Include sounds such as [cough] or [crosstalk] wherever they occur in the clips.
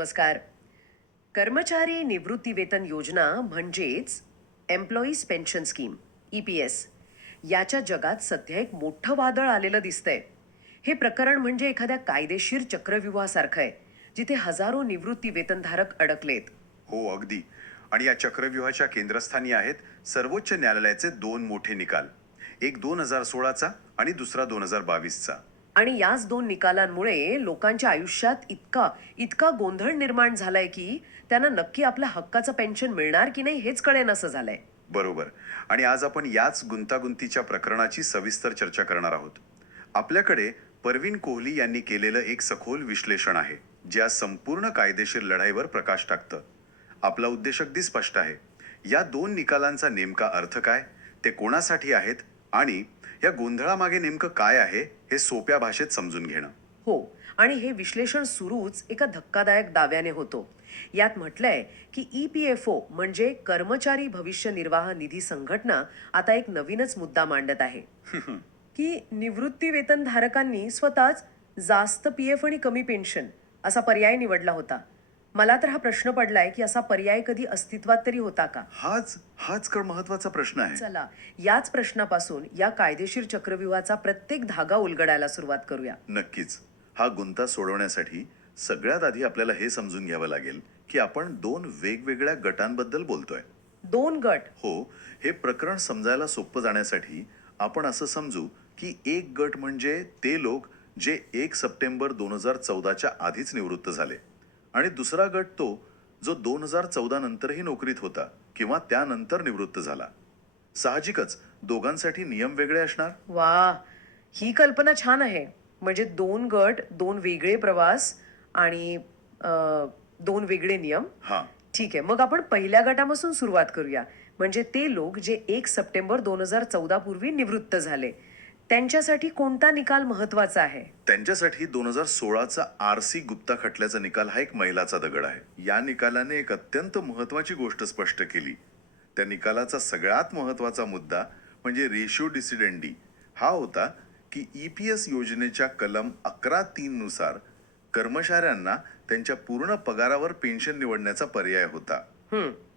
नमस्कार. कर्मचारी निवृत्ती वेतन योजना म्हणजेच employees pension scheme E P S याच्या जगात सध्या एक मोठं वादळ आलेलं दिसतंय. हे प्रकरण म्हणजे एखाद्या कायदेशीर चक्रव्यूहासारखं आहे जिथे हजारो निवृत्ती वेतनधारक अडकलेत. हो अगदी. आणि या चक्रव्यूहाच्या केंद्रस्थानी आहेत सर्वोच्च न्यायालयाचे दोन मोठे निकाल. एक दोन हजार सोळाचा आणि दुसरा दोन हजार बावीसचा. आणि याच दोन निकालांमुळे लोकांच्या आयुष्यात इतका इतका गोंधळ निर्माण झालाय की त्यांना नक्की आपल्या हक्काचं पेन्शन मिळणार की नाही हेच कळेनासं झालंय. बरोबर. आणि आज आपण याच गुंतागुंतीच्या प्रकरणाची सविस्तर चर्चा करणार आहोत. आपल्याकडे परवीन कोहली यांनी केलेलं एक सखोल विश्लेषण आहे ज्या संपूर्ण कायदेशीर लढाईवर प्रकाश टाकतं. आपला उद्देश अगदी स्पष्ट आहे. या दोन निकालांचा नेमका अर्थ काय ते कोणासाठी आहेत आणि या गोंधळामागे नेमकं काय आहे हे सोप्या भाषेत समजून घेणं. हो आणि हे विश्लेषण सुरूच एका धक्कादायक दाव्याने होतो. यात म्हटलंय की ई पी एफ ओ म्हणजे कर्मचारी भविष्य निर्वाह निधी संघटना आता एक नवीनच मुद्दा मांडत आहे. [laughs] की निवृत्ती वेतन धारकांनी स्वतःच जास्त पी एफ आणि कमी पेन्शन असा पर्याय निवडला होता. मला तर हा प्रश्न पडलाय की असा पर्याय कधी अस्तित्वात तरी होता का? हाच हाच कर महत्त्वाचा प्रश्न आहे. चला याच प्रश्नापासून या कायदेशीर चक्रव्यूहाचा प्रत्येक धागा उलगडायला सुरुवात करूया. नक्कीच. हा गुंता सोडवण्यासाठी सगळ्यात आधी आपल्याला हे समजून घ्यावं लागेल की आपण दोन वेगवेगळ्या गटांबद्दल बोलतोय. दोन गट? हो हे प्रकरण समजायला सोपं जाण्यासाठी आपण असं समजू की एक गट म्हणजे ते लोक जे एक सप्टेंबर दोन हजार चौदाच्या आधीच निवृत्त झाले. आणि दुसरा गट तो जो दोन हजार चौदा नंतरही नोकरीत होता किंवा त्यानंतर निवृत्त झाला. साहजिकच दोघांसाठी नियम वेगळे असणार? वा ही कल्पना छान आहे. म्हणजे दोन गट दोन वेगळे प्रवास आणि अ, दोन वेगळे नियम. हा. ठीक आहे मग आपण पहिल्या गटापासून सुरुवात करूया. म्हणजे ते लोक जे एक सप्टेंबर दोन हजार चौदा पूर्वी निवृत्त झाले. त्यांच्यासाठी कोणता निकाल महत्त्वाचा आहे? त्यांच्यासाठी दोन हजार सोळाचा आर सी गुप्ता खटल्याचा निकाल हा एक मैलाचा दगड आहे. या निकालाने एक अत्यंत महत्वाची गोष्ट स्पष्ट केली. त्या निकालाचा सगळ्यात महत्त्वाचा मुद्दा म्हणजे रेशिओ डिसिडेंडी. हा होता की ई पी एस योजनेच्या कलम अकरा तीन नुसार कर्मचाऱ्यांना त्यांच्या पूर्ण पगारावर पेन्शन निवडण्याचा पर्याय होता.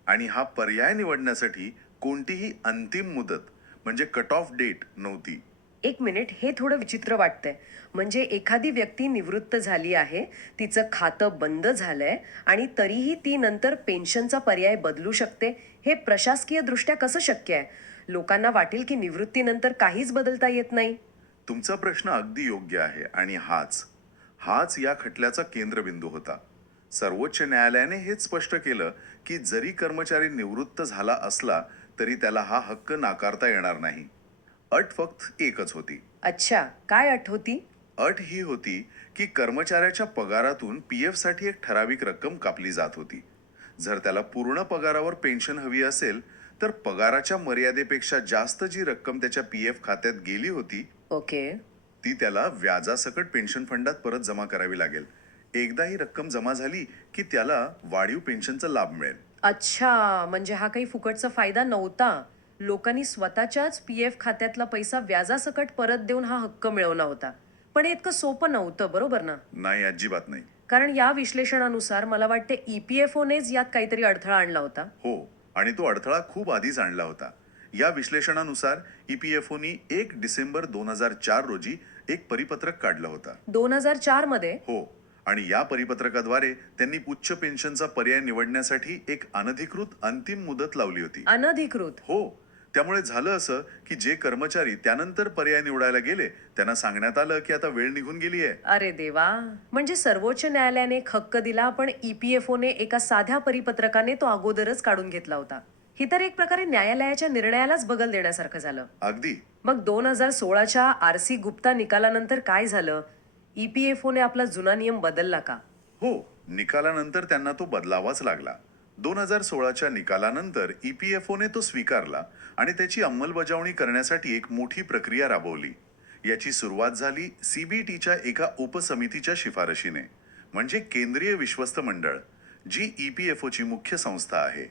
आणि हा पर्याय निवडण्यासाठी कोणतीही अंतिम मुदत म्हणजे कट ऑफ डेट नव्हती. एक मिनिट हे थोडं विचित्र वाटतंय. म्हणजे एखादी व्यक्ती निवृत्त झाली आहे तिचं खातं बंद झालंय आणि तरीही ती नंतर पेन्शनचा पर्याय बदलू शकते हे प्रशासकीय दृष्ट्या कसं शक्य आहे? लोकांना वाटेल की निवृत्तीनंतर काहीच बदलता येत नाही. तुमचा प्रश्न अगदी योग्य आहे आणि हाच. हाच या खटल्याचा केंद्रबिंदू होता. सर्वोच्च न्यायालयाने हेच स्पष्ट केलं की जरी कर्मचारी निवृत्त झाला असला तरी त्याला हा हक्क नाकारता येणार नाही. अट फक्त एकच होती. अच्छा काय अट होती? अट ही होती की कर्मचाऱ्याच्या पगारातून पी एफसाठी एक ठराविक रक्कम कापली जात होती. जर त्याला पूर्ण पगारावर पेन्शन हवी असेल तर पगाराच्या मर्यादेपेक्षा जास्त जी रक्कम त्याच्या पी एफ खात्यात गेली होती ओके. ती त्याला व्याजासकट पेन्शन फंडात परत जमा करावी लागेल. एकदा ही रक्कम जमा झाली की त्याला वाढीव पेन्शनचा लाभ मिळेल. अच्छा म्हणजे हा काही फुकटचा फायदा नव्हता. लोकांनी स्वतःच्याच पी एफ खात्यातला पैसा व्याजासकट परत देऊन हा हक्क मिळवला होता. पण हे इतकं सोपं नव्हतं बरोबर ना? नाही अजिबात नाही. कारण या विश्लेषणानुसार मला वाटते ई पी एफ ओनेच यात काहीतरी अडथळा आणला होता. हो आणि तो अडथळा खूप आधीच आणला होता. या विश्लेषणानुसार E ईपीएफओनी एक डिसेंबर दोन हजार चार रोजी एक परिपत्रक काढलं होतं. दोन हजार चारमध्ये? हो आणि या परिपत्रकाद्वारे त्यांनी उच्च पेन्शनचा पर्याय निवडण्यासाठी एक अनधिकृत अंतिम मुदत लावली होती. अनधिकृत? हो. त्यामुळे झालं असं की जे कर्मचारी त्यानंतर पर्याय निवडायला गेले त्यांना सांगण्यात आलं की आता वेळ निघून गेली आहे अरे देवा. म्हणजे सर्वोच्च न्यायालयाने हक्क दिला पण ई पी एफ ओने एका साध्या परिपत्रकाने तो अगोदरच काढून घेतला होता. ही तर एक प्रकारे न्यायालयाच्या निर्णयालाच बगल देण्यासारखं झालं. अगदी. मग दोन हजार सोळाच्या आर सी गुप्ता निकालानंतर काय झालं? ई पी एफ ओने आपला जुना नियम बदलला का? हो निकालानंतर त्यांना तो बदलावाच लागला. दोन हजार सोळाच्या निकालानंतर E ईपीएफओने तो स्वीकारला आणि त्याची अंमलबजावणी करण्यासाठी एक मोठी प्रक्रिया राबवली. याची सुरुवात झाली सीबीटीच्या एका उपसमितीच्या शिफारशीने म्हणजे केंद्रीय विश्वस्त मंडळ जी E ईपीएफओची मुख्य संस्था आहे.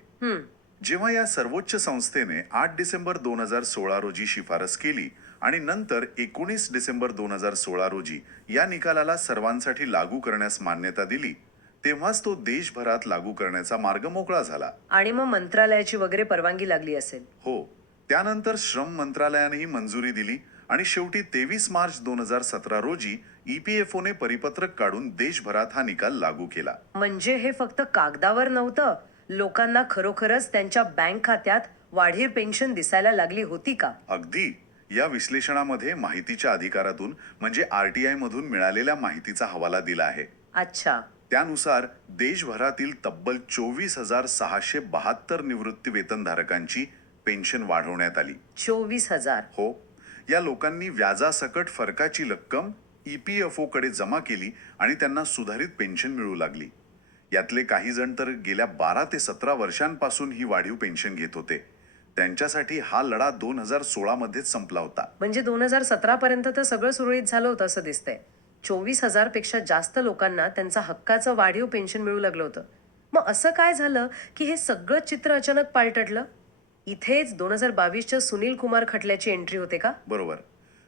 जेव्हा या सर्वोच्च संस्थेने आठ डिसेंबर दोन हजार सोळा रोजी शिफारस केली आणि नंतर एकोणीस डिसेंबर दोन हजार सोळा रोजी या निकालाला सर्वांसाठी लागू करण्यास मान्यता दिली तेव्हाच तो देशभरात लागू करण्याचा मार्ग मोकळा झाला. आणि मग मंत्रालयाची वगैरे परवानगी लागली असेल. हो. त्यानंतर श्रम मंत्रालयानेही मंजुरी दिली आणि शेवटी तेवीस मार्च दोन हजार सतरा रोजी ईपीएफओने परिपत्रक काढून देशभरात हा निकाल लागू केला. म्हणजे हे फक्त कागदावर नव्हतं. लोकांना खरोखरच त्यांच्या बँक खात्यात वाढीव पेन्शन दिसायला लागली होती का? अगदी. या विश्लेषणामध्ये माहितीच्या अधिकारातून म्हणजे आरटीआय मधून मिळालेल्या माहितीचा हवाला दिला आहे. अच्छा. त्यानुसार देशभरातील तब्बल चोवीस हजार सहाशे बहात्तर निवृत्ती वेतनधारकांची पेन्शन वाढवण्यात आली. चोवीस हजार? हो. या लोकांनी व्याजासकट फरकाची रक्कम E ईपीएफओ कडे जमा केली आणि त्यांना सुधारित पेन्शन मिळू लागली. यातले काही जण तर गेल्या बारा ते सतरा वर्षांपासून ही वाढीव पेन्शन घेत होते. त्यांच्यासाठी हा लढा दोन हजार सोळा मध्येच संपला होता. म्हणजे दोन हजार सतरा पर्यंत तर सगळं सुरळीत झालं होतं असं दिसतंय. चोवीस हजारपेक्षा जास्त लोकांना त्यांचा हक्काचं वाढीव पेन्शन मिळू लागलं होतं. मग असं काय झालं की हे सगळं चित्र अचानक पालटलं? इथेच दोन हजार बावीसच्या सुनील कुमार खटल्याची एंट्री होते का? बरोबर.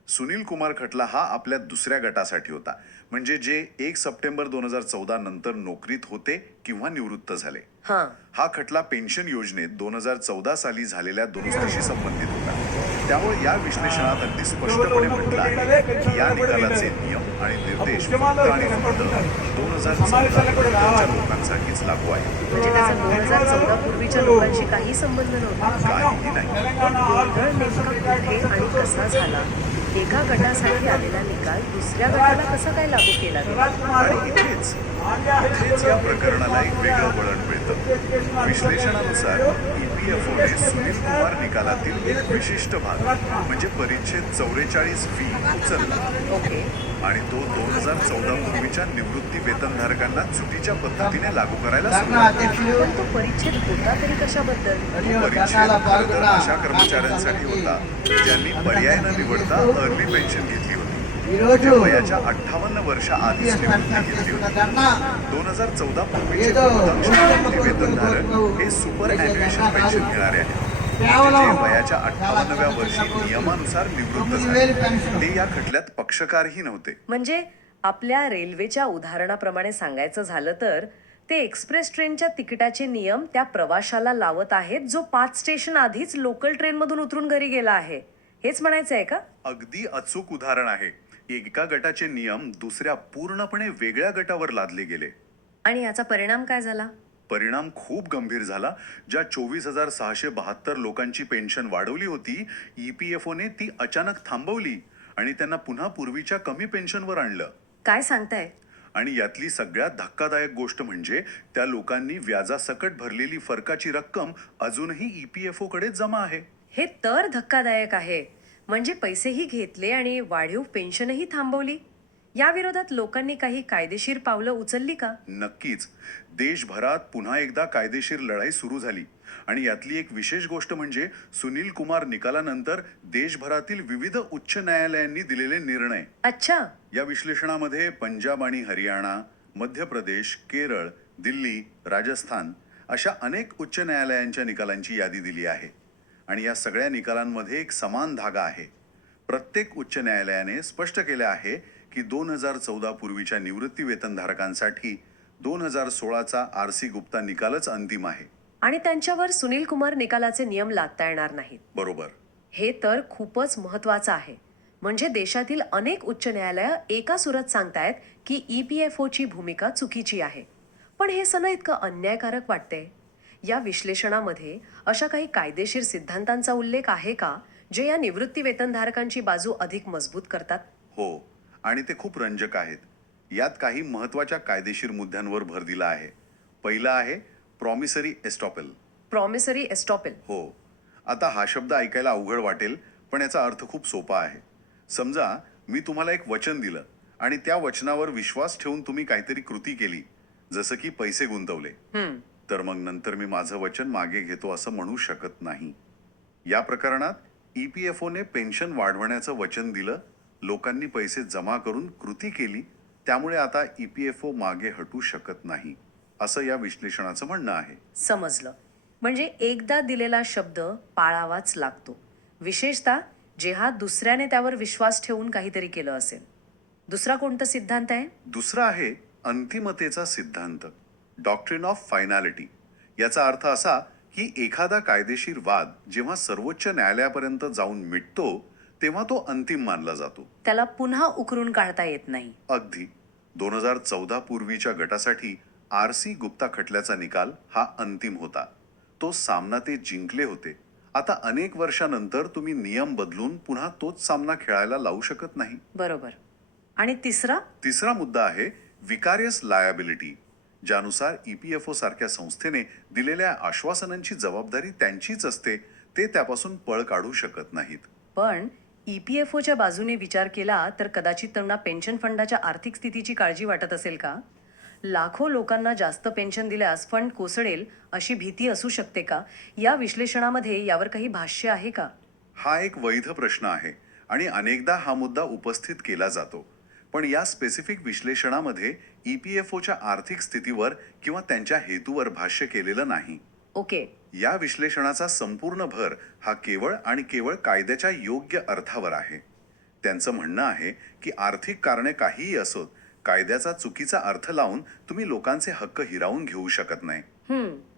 सुनील कुमार खटला हा आपल्या दुसऱ्या गटासाठी होता. म्हणजे जे एक सप्टेंबर दोन हजार चौदा नंतर नोकरीत होते किंवा निवृत्त झाले. हां. हा खटला पेन्शन योजनेत दोन हजार चौदा साली झालेल्या दुरुस्तीशी संबंधित होता. त्यामुळे या विश्लेषणात अगदी स्पष्टपणे म्हटलं आहे की या निकालाचे नियम आणि निर्देश आणि दोन हजार लोकांसाठीच लागू आहे. म्हणजे त्याचा दोन हजार चौदा पूर्वीच्या लोकांशी काही संबंध नव्हता. काहीही नाही. पण गोंधळ नेमका कुठे आणि कसा झाला एका गटासाठी आलेला निकाल दुसऱ्या गटाला कसा काय लागू केला? गेला आणि इथेच इथेच या प्रकरणाला एक वेगळं वळण मिळतं. विश्लेषणानुसार ईपीएफओने सुनील कुमार निकालातील एक विशिष्ट भाग म्हणजे परिच्छेद चौवेचाळीस व्ही उचलला. आणि तो दोन हजार चौदा पूर्वीच्या निवृत्ती वेतनधारकांना चुकीच्या पद्धतीने लागू करायला पण तो परिच्छेद होता तरी कशाबद्दल? परिच्छेद खरं तर अशा कर्मचाऱ्यांसाठी होता ज्यांनी पर्याय न निवडता अर्ली पेन्शन घेतली. वयाच्या अठ्ठावन्न वर्ष दोन हजार चौदा पूर्वीचे वेतनधारक हे सुपर अॅन्युएशन पेन्शन घेणारे आहेत. म्हणजे जे वयाच्या अठ्ठावन्नव्या वर्षी नियमानुसार निवृत्त झाले ते या खटल्यात पक्षकारही नव्हते. म्हणजे आपल्या रेल्वेच्या उदाहरणाप्रमाणे सांगायचं झालं तर ते एक्सप्रेस ट्रेनच्या तिकिटाचे नियम त्या प्रवाशाला लावत आहेत जो पाच स्टेशन आधीच लोकल ट्रेनमधून उतरून घरी गेला आहे. हेच म्हणायचं आहे का? अगदी अचूक उदाहरण आहे. एका गटाचे नियम दुसऱ्या पूर्णपणे वेगळ्या गटावर लादले गेले. आणि याचा परिणाम काय झाला? परिणाम खूप गंभीर झाला. ज्या चोवीस हजार सहाशे बहात्तर लोकांची पेन्शन वाढवली होती ईपीएफओने ती अचानक थांबवली आणि त्यांना पुन्हा पूर्वीच्या कमी पेन्शनवर आणलं. काय सांगताय? आणि यातली सगळ्यात धक्कादायक गोष्ट म्हणजे त्या लोकांनी व्याजासकट भरलेली फरकाची रक्कम अजूनही ईपीएफओ कडे जमा आहे. हे तर धक्कादायक आहे. म्हणजे पैसेही घेतले आणि वाढीव पेन्शनही थांबवली? या विरोधात लोकांनी काही कायदेशीर पावलं उचलली का? नक्कीच. देशभरात पुन्हा एकदा कायदेशीर लढाई सुरू झाली. आणि यातली एक विशेष गोष्ट म्हणजे सुनील कुमार निकालानंतर देशभरातील विविध उच्च न्यायालयांनी दिलेले निर्णय. अच्छा. या विश्लेषणामध्ये पंजाब आणि हरियाणा मध्य प्रदेश केरळ दिल्ली राजस्थान अशा अनेक उच्च न्यायालयांच्या निकालांची यादी दिली आहे. आणि या सगळ्या निकालांमध्ये एक समान धागा आहे. प्रत्येक उच्च न्यायालयाने स्पष्ट केले आहे की दोन हजार चौदा पूर्वीच्या निवृत्ती वेतनधारकांसाठी दोन हजार सोळाचा आर सी गुप्ता निकालच अंतिम आहे. आणि त्यांच्यावर सुनील कुमार निकालाचे नियम लादता येणार नाहीत. बरोबर. हे तर खूपच महत्वाचं आहे. म्हणजे देशातील अनेक उच्च न्यायालय एका सुरत सांगतायत की ई पी एफ ओची भूमिका चुकीची आहे. पण हे सणं इतकं अन्यायकारक वाटते या विश्लेषणामध्ये अशा काही कायदेशीर सिद्धांतांचा उल्लेख आहे का जे या निवृत्ती वेतनधारकांची बाजू अधिक मजबूत करतात? हो आणि ते खूप रंजक आहेत. यात काही महत्त्वाच्या कायदेशीर मुद्द्यांवर भर दिला आहे. पहिला आहे प्रॉमिसरी एस्टॉपेल प्रॉमिसरी एस्टॉपेल हो. आता हा शब्द ऐकायला अवघड वाटेल पण याचा अर्थ खूप सोपा आहे. समजा मी तुम्हाला एक वचन दिलं आणि त्या वचनावर विश्वास ठेवून तुम्ही काहीतरी कृती केली जसं की पैसे गुंतवले. तर मग नंतर मी माझं वचन मागे घेतो असं म्हणू शकत नाही. या प्रकरणात E ईपीएफओने पेन्शन वाढवण्याचं वचन दिलं लोकांनी पैसे जमा करून कृती केली त्यामुळे आता E ईपीएफओ मागे हटू शकत नाही असं या विश्लेषणाचं म्हणणं आहे. समजलं. म्हणजे एकदा दिलेला शब्द पाळावाच लागतो. विशेषतः जेव्हा दुसऱ्याने त्यावर विश्वास ठेवून काहीतरी केलं असेल. दुसरा कोणता सिद्धांत आहे? दुसरा आहे अंतिमतेचा सिद्धांत. डॉक्ट्रिन ऑफ फायनॅलिटी याचा अर्थ असा की एखादा कायदेशीर वाद जेव्हा सर्वोच्च न्यायालयापर्यंत जाऊन मिटतो तेव्हा तो अंतिम मानला जातो. त्याला पुन्हा उकरून काढता येत नाही. अगदी. दोन हजार चौदा पूर्वीच्या गटासाठी आर सी गुप्ता खटल्याचा निकाल हा अंतिम होता. तो सामना ते जिंकले होते. आता अनेक वर्षानंतर तुम्ही नियम बदलून पुन्हा तोच सामना खेळायला लावू शकत नाही? बरोबर. आणि तिसरा? तिसरा मुद्दा आहे विकारियस लायबिलिटी ज्यानुसार E ईपीएफओ सारख्या संस्थेने दिलेल्या आश्वासनांची जबाबदारी त्यांचीच असते ते त्यापासून पळ काढू शकत नाहीत. पण ई पी एफ ओच्या बाजूने विचार केला तर कदाचित त्यांना पेन्शन फंडाच्या आर्थिक स्थितीची काळजी वाटत असेल का? लाखो लोकांना जास्त पेन्शन दिल्यास फंड कोसळेल अशी भीती असू शकते का? या विश्लेषणामध्ये यावर काही भाष्य आहे का? हा एक वैध प्रश्न आहे आणि अनेकदा हा मुद्दा उपस्थित केला जातो. पण या स्पेसिफिक विश्लेषणामध्ये E ईपीएफओच्या आर्थिक स्थितीवर किंवा त्यांच्या हेतूवर भाष्य केलेलं नाही. ओके. या विश्लेषणाचा संपूर्ण भर हा केवळ आणि केवळ कायद्याच्या योग्य अर्थावर आहे. त्यांचं म्हणणं आहे की आर्थिक कारणे काहीही असोत कायद्याचा चुकीचा अर्थ लावून तुम्ही लोकांचे हक्क हिरावून घेऊ शकत नाही.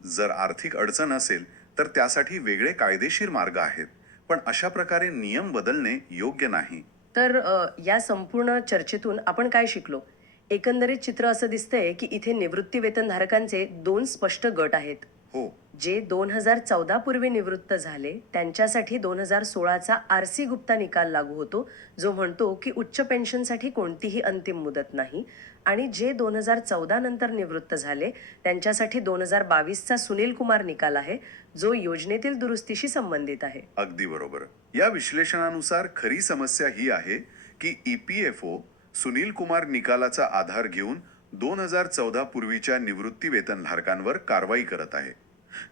जर आर्थिक अडचण असेल तर त्यासाठी वेगळे कायदेशीर मार्ग आहेत पण अशा प्रकारे नियम बदलणे योग्य नाही. तर या संपूर्ण चर्चेतून आपण काय शिकलो? एकंदरीत चित्र असं दिसतंय की इथे निवृत्ती वेतनधारकांचे दोन स्पष्ट गट आहेत. हो. जे दोन हजार चौदा पूर्वी निवृत्त झाले त्यांच्यासाठी दोन हजार सोळाचा आर सी गुप्ता निकाल लागू होतो जो म्हणतो की उच्च पेन्शनसाठी कोणतीही अंतिम मुदत नाही. आणि जे दोन हजार चौदा नंतर निवृत्त झाले त्यांच्यासाठी दोन हजार बावीसचा सुनील कुमार निकाल आहे जो योजनेतील दुरुस्तीशी संबंधित आहे. अगदी बरोबर. या विश्लेषणानुसार खरी समस्या ही आहे की E ईपीएफओ सुनील कुमार निकालाचा आधार घेऊन दोन हजार चौदा पूर्वीच्या निवृत्ती वेतनधारकांवर कारवाई करत आहे.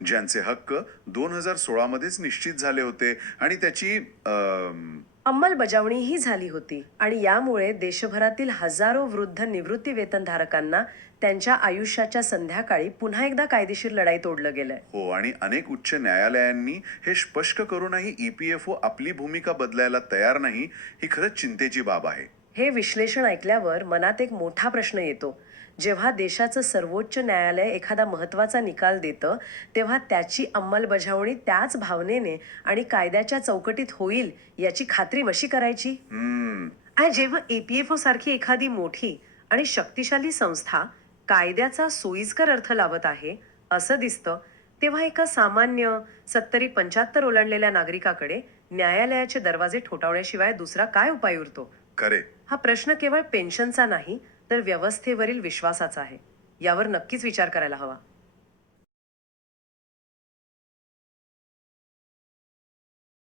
ज्यांचे हक्क दोन हजार सोळामध्येच निश्चित झाले होते आणि त्याची अम, अंमलबजावणीही झाली होती आणि यामुळे देशभरातील हजारो वृद्ध निवृत्ती वेतनधारकांना त्यांच्या आयुष्याच्या संध्याकाळी पुन्हा एकदा कायदेशीर लढाई तोडलं गेलंय. हो आणि अनेक उच्च न्यायालयांनी हे स्पष्ट करूनही ईपीएफओ आपली भूमिका बदलायला तयार नाही ही खरंच चिंतेची बाब आहे. हे विश्लेषण ऐकल्यावर मनात एक मोठा प्रश्न येतो. जेव्हा देशाचं सर्वोच्च न्यायालय एखादा महत्त्वाचा निकाल देतं तेव्हा त्याची अंमलबजावणी त्याच भावनेने आणि कायद्याच्या चौकटीत होईल याची खात्री कशी करायची? आणि जेव्हा एपीएफओ सारखी एखादी मोठी आणि शक्तिशाली संस्था कायद्याचा सोयीस्कर अर्थ लावत आहे असं दिसतं तेव्हा एका सामान्य सत्तरी पंच्याहत्तर ओलांडलेल्या नागरिकाकडे न्यायालयाचे दरवाजे ठोठावण्याशिवाय दुसरा काय उपाय उरतो? खरे. हा प्रश्न केवळ पेन्शनचा नाही तर व्यवस्थेवरील विश्वासाचा आहे. यावर नक्कीच विचार करायला हवा.